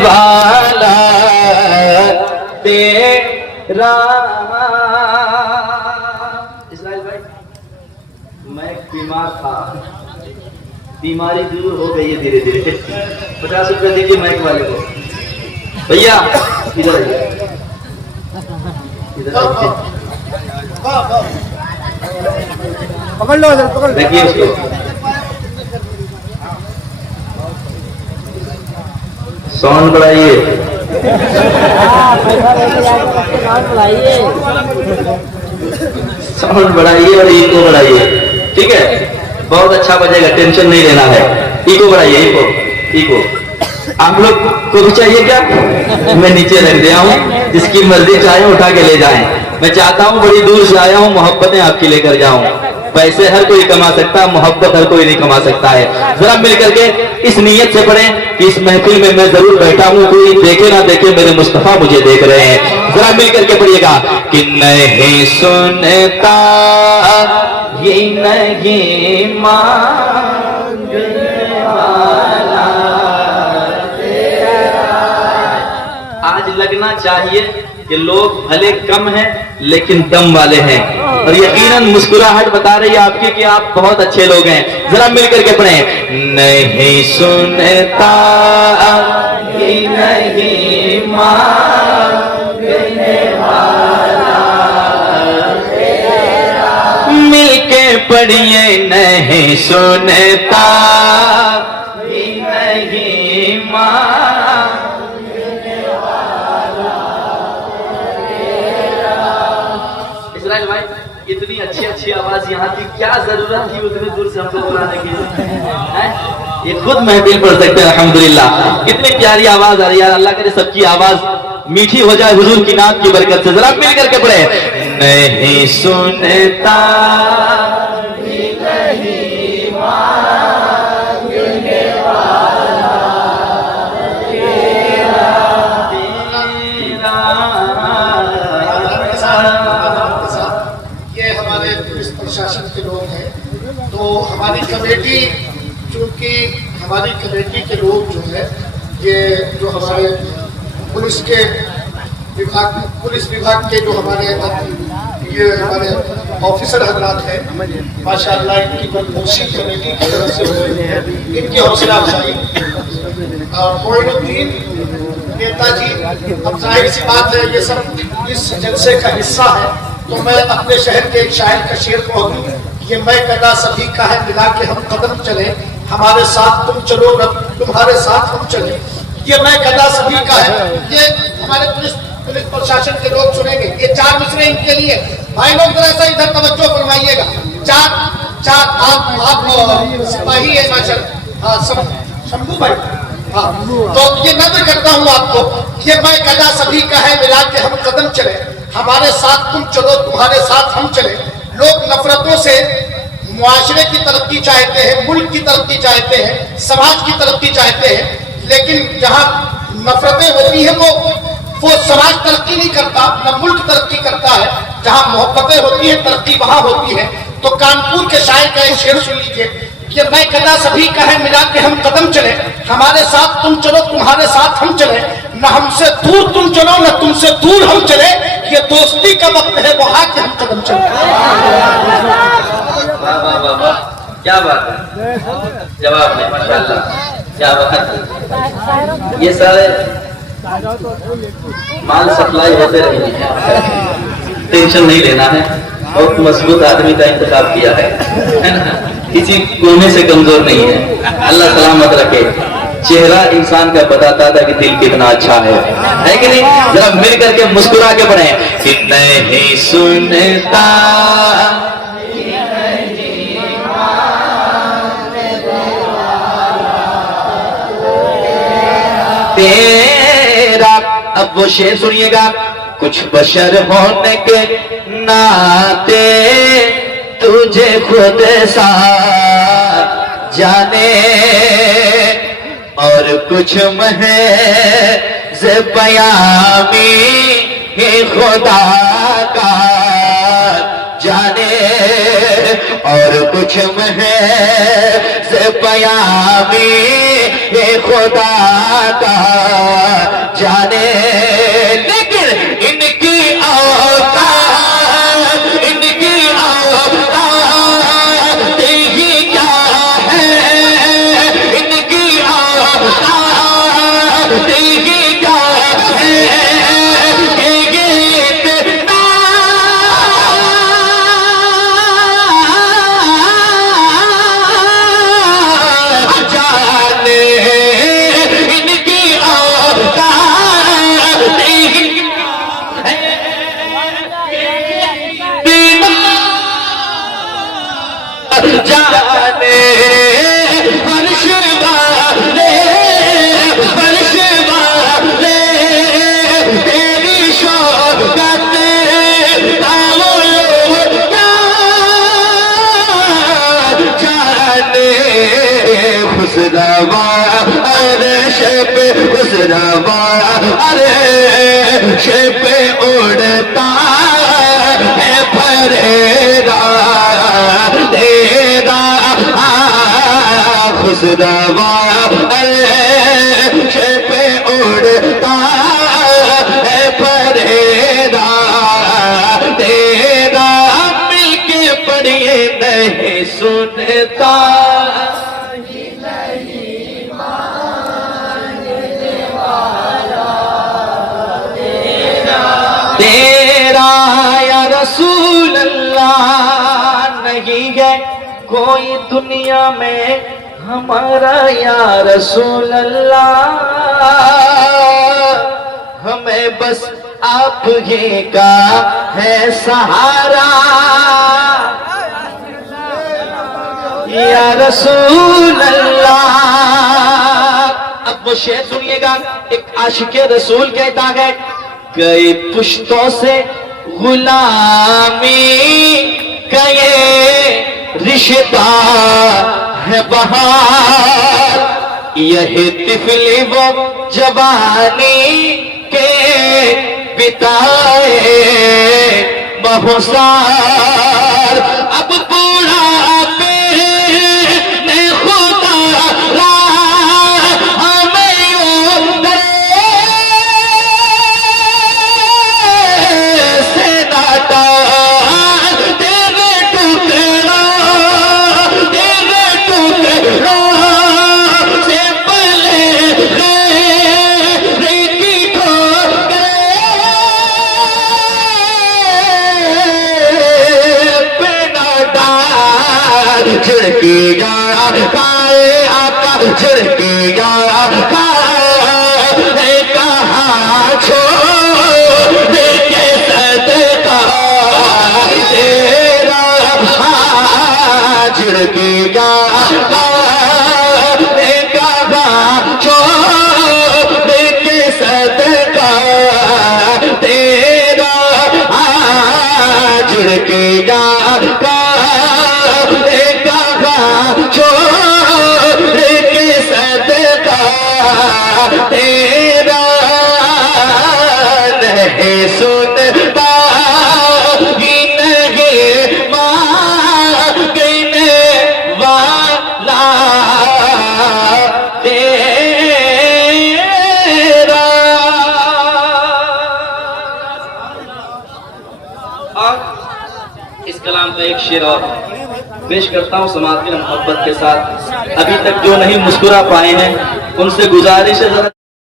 वाला तेरा। इस्राइल भाई, मैं बीमार था, बीमारी दूर हो गई है धीरे धीरे। 50 रुपये दीजिए माइक वाले को। भैया इधर पकड़ लो, पकड़ देखिए उसको। साउंड बढ़ाइए, साउंड बढ़ाइए और इको बढ़ाइए। ठीक है, बहुत अच्छा बजेगा, टेंशन नहीं लेना है। इको बढ़ाइए, इको इको। आप लोग को भी चाहिए क्या? मैं नीचे रख दिया हूँ, जिसकी मर्जी चाहे उठा के ले जाएं। मैं चाहता हूँ बड़ी दूर से आया हूँ, मोहब्बतें आपकी लेकर जाऊं। पैसे हर कोई कमा सकता है, मोहब्बत हर कोई नहीं कमा सकता है। जरा मिल करके इस नीयत से पढ़ें कि इस महफिल में मैं जरूर बैठा हूँ, कोई देखे ना देखे मेरे मुस्तफा मुझे देख रहे हैं। जरा मिल करके पढ़िएगा कि नहीं सुनता ये नहीं मांगने वाला तेरा। आज लगना चाहिए कि लोग भले कम हैं लेकिन दम वाले हैं, और यकीनन मुस्कुराहट बता रही है आपकी कि आप बहुत अच्छे लोग हैं। जरा मिलकर के पढ़े, नहीं सुनता ये नहीं मांगने वाला तेरा। मिलके पढ़िए, नहीं सुनता ये नहीं भाई। इतनी अच्छी अच्छी आवाज यहाँ की, क्या जरूरत थी उतनी दूर से हमको बुलाने की? ये खुद महफिल पढ़ सकते हैं अल्हम्दुलिल्लाह। कितनी प्यारी आवाज आ रही है। अल्लाह करे सबकी आवाज मीठी हो जाए हुजूर की नात की बरकत से। जरा मिल करके पढ़े, नहीं सुनता नहीं मांगने वाला तेरा। प्रशासन के लोग हैं, तो हमारी कमेटी, चूंकि हमारी कमेटी के लोग जो है, ये जो हमारे पुलिस विभाग के जो हमारे ये हमारे ऑफिसर हजरात हैं, माशाअल्लाह इनकी मनमोसी कमेटी की तरफ से इनकी हौसला अफजाई और मोइनुद्दीन नेताजी। अब जाहिर सी बात है ये सब इस जलसे का हिस्सा है, तो मैं अपने शहर के एक शायर का शेर कहूँ, ये मैं कदा सभी का है मिला के हम कदम चले, हमारे साथ तुम चलो न तुम्हारे साथ हम चले। ये मैं कदा सभी का है, ये हमारे पुलिस प्रशासन के लोग सुनेंगे। ये 4 मिसरे इनके लिए। भाई लोग जरा सा इधर तवज्जो फरमाइएगा। चार आप सिपाही है माशाल्लाह, शंभू भाई। हाँ, तो ये नज़र करता हूँ आपको, ये मैं कदा सभी का है मिला के हम कदम चले, हमारे साथ तुम चलो तुम्हारे साथ हम चले। लोग नफरतों से मुआशरे की तरक्की चाहते हैं, मुल्क की तरक्की चाहते हैं, समाज की तरक्की चाहते हैं, लेकिन जहाँ नफरतें होती हैं वो समाज तरक्की नहीं करता, न मुल्क तरक्की करता है। जहाँ मोहब्बतें होती हैं तरक्की वहाँ होती है। तो कानपुर के शायर का एक शेर सुन लीजिए, ये मैं कदा सभी का है मिला के हम कदम चले, हमारे साथ तुम चलो तुम्हारे साथ हम चले, न हमसे दूर तुम चलो न तुमसे दूर हम चले, ये दोस्ती का वक्त है वहां के हम कदम चले। क्या बात है, जवाब है माशाअल्लाह, क्या बात है। ये सारे माल सप्लाई होते रहेंगे, टेंशन नहीं लेना है। बहुत मजबूत आदमी का इंतखाब किया है ना, किसी कोने से कमजोर नहीं है। अल्लाह सलामत रखे। चेहरा इंसान का बताता था कि दिल कितना अच्छा है कि नहीं? जरा मिल करके मुस्कुरा के पढ़े कि नहीं सुनता तेरा। अब वो शेर सुनिएगा, कुछ बशर होने के नाते तुझे खुद सा जाने, और कुछ महज़ पयामी खुदा का जाने, और कुछ महज़ पयामी खुदा का देगा है ये गीत ना जाने इनकी औकात नहीं है जाने फर्श वाले तेरी शौकत जाने खुशनवा अर्श पे खुशनवा अर्श पे उड़ता है फरेदा देगा खुशनवा अर्श पे उड़ता है फरेदा देगा मिलके पढ़िए नहीं सुनता तेरा या रसूल अल्लाह नहीं है कोई दुनिया में हमारा या रसूल अल्लाह हमें बस आप ही का है सहारा या रसूल अल्लाह। अब वो शेर सुनिएगा, एक आशिक़े रसूल कहता है कई पुश्तों से गुलामी का ये रिश्ता है बहार यही तिफली वो जवानी के बिताए बहुसार अब बूढ़ा पे ने खुदा झड़केगा काए आका झड़केगा काए कहाँ छोड़ के सदका तेरा झड़केगा काए कहाँ छोड़ के सदका तेरा झड़केगा छोड़ के सदका तेरा नहीं सुनता ही नहीं मांगने वाला तेरा। और इस कलाम का एक शेर और पेश करता हूँ समाज की मोहब्बत के साथ। अभी तक जो नहीं मुस्कुरा पाए हैं उनसे गुजारिश है जरा